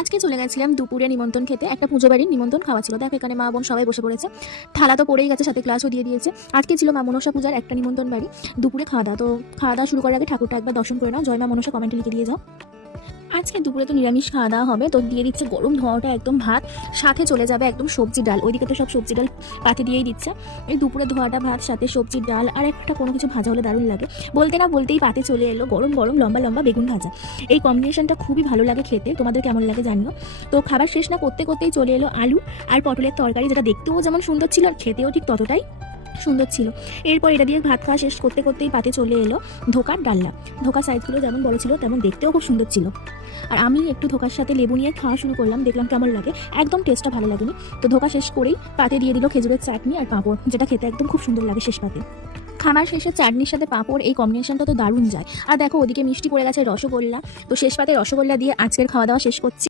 আজকে চলে গেছিলাম দুপুরে নিমন্ত্রণ খেতে। একটা পুজো বাড়ির নিমন্ত্রণ খাওয়া ছিল। দেখো এখানে মা বোন সবাই বসে পড়েছে, থালা তো পড়েই গেছে, সাথে ক্লাসও দিয়ে দিয়েছে। আজকে ছিল মা মনসা পূজার একটা নিমন্ত্রণ বাড়ি। দুপুরে খাওয়া দাওয়া, তো খাওয়া দাওয়া শুরু করার আগে ঠাকুরটা একবার দর্শন করে নাও। জয় মা মনসা কমেন্টে লিখে দিয়ে যাও। আজকে দুপুরে তো নিরামিষ খাওয়া দাওয়া হবে, তো দিয়ে দিচ্ছে গরম ধোঁয়াটা একদম ভাত, সাথে চলে যাবে একদম সবজি ডাল। ওইদিকে তো সব সবজি ডাল পাতে দিয়েই দিচ্ছে। এই দুপুরে ধোয়াটা ভাত, সাথে সবজির ডাল আর একটা কোনো কিছু ভাজা হলে দারুণ লাগে। বলতে না বলতেই পাতে চলে এলো গরম গরম লম্বা লম্বা বেগুন ভাজা। এই কম্বিনেশনটা খুবই ভালো লাগে খেতে, তোমাদের কেমন লাগে জানিও। তো খাবার শেষ না করতে করতেই চলে এলো আলু আর পটলের তরকারি, যেটা দেখতেও যেমন সুন্দর ছিল আর খেতেও ঠিক ততটাই সুন্দর ছিল। এরপর এটা দিয়ে ভাত খাওয়া শেষ করতে করতেই পাতে চলে এলো ধোকার ডালনা। ধোকার সাইজগুলো যেমন বড় ছিল তেমন দেখতেও খুব সুন্দর ছিল। আর আমি একটু ধোকার সাথে লেবু নিয়ে খাওয়া শুরু করলাম, দেখলাম কেমন লাগে। একদম টেস্টটা ভালো লাগেনি। তো ধোকা শেষ করেই পাতে দিয়ে দিল খেজুরের চাটনি আর পাঁপড়, যেটা খেতে একদম খুব সুন্দর লাগে শেষ পাতে। খাবার শেষে চাটনির সাথে পাঁপড়, এই কম্বিনেশনটা তো দারুণ যায়। আর দেখো ওদিকে মিষ্টি পড়ে গেছে রসগোল্লা। তো শেষ পাতে রসগোল্লা দিয়ে আজকের খাওয়া দাওয়া শেষ করছি।